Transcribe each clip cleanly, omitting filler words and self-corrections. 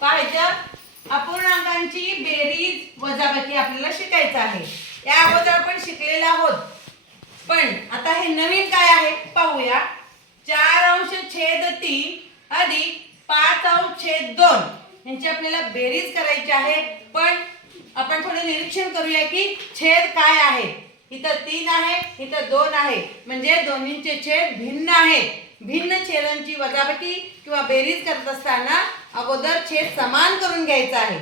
पाहायचं अपूर्णांकांची बेरीज वजाबाकी आपल्याला शिकायचं आहे। या अगोदर आपण शिकलेलो आहोत, पण आता हे नवीन काय आहे पाहूया। 4/3 अधिक 5/2 यांची आपल्याला बेरीज करायची आहे। पण आपण थोडे निरीक्षण करूया की छेद काय आहे। इथं 3 आहे, इथं 2 आहे, म्हणजे दोन्हींचे छेद भिन्न आहेत। भिन्न छेदांची वजाबाकी किंवा बेरीज करत असताना अगोदर छेद समान करून घ्यायचा आहे।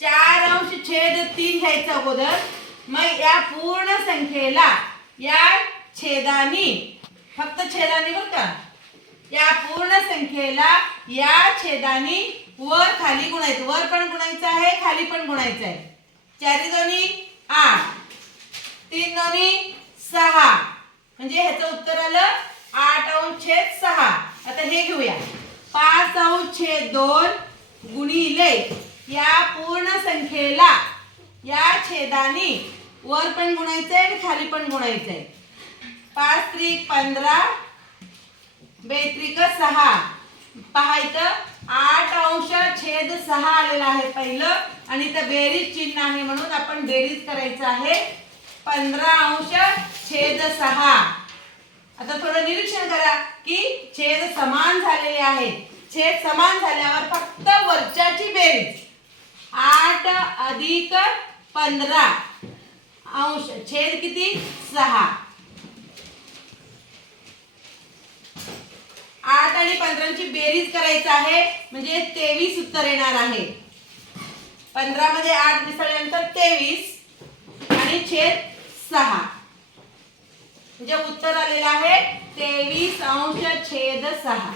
4/3 घ्यायचं अगोदर। मग या पूर्ण संख्येला या छेदानी, फक्त छेदानी बरं का, या पूर्ण संख्येला या छेदानी वर खाली गुणायचं। वर पण गुणायचं आहे, खाली पण गुणायचं आहे। 4 दोन्ही 8, 3 दोन्ही 6, म्हणजे ह्याचं उत्तर आलं 8/6। आता हे घेऊया 5/2 गुणिले या पूर्ण संख्येला या छेदानी वर पण गुणायचंय आणि खाली पण गुणायचंय। 5 त्रिक 15, 2 त्रिक 6। पाहायचं 8/6 आलेला आहे पहिलं, आणि इथं बेरीज चिन्ह आहे म्हणून आपण बेरीज करायचं आहे 15/6। आता थोडं निरीक्षण करा की छेद समान झालेले आहेत। छेद समान झाल्यावर फक्त वरच्याची बेरीज 8 अधिक 15 अंश छेद किती 6। 8 आणि 15 ची बेरीज करायचं आहे, म्हणजे 23 उत्तर येणार आहे। 15 मध्ये 8 मिसळल्यानंतर 23 आणि छेद 6, म्हणजे उत्तर आलेलं आहे 23/6।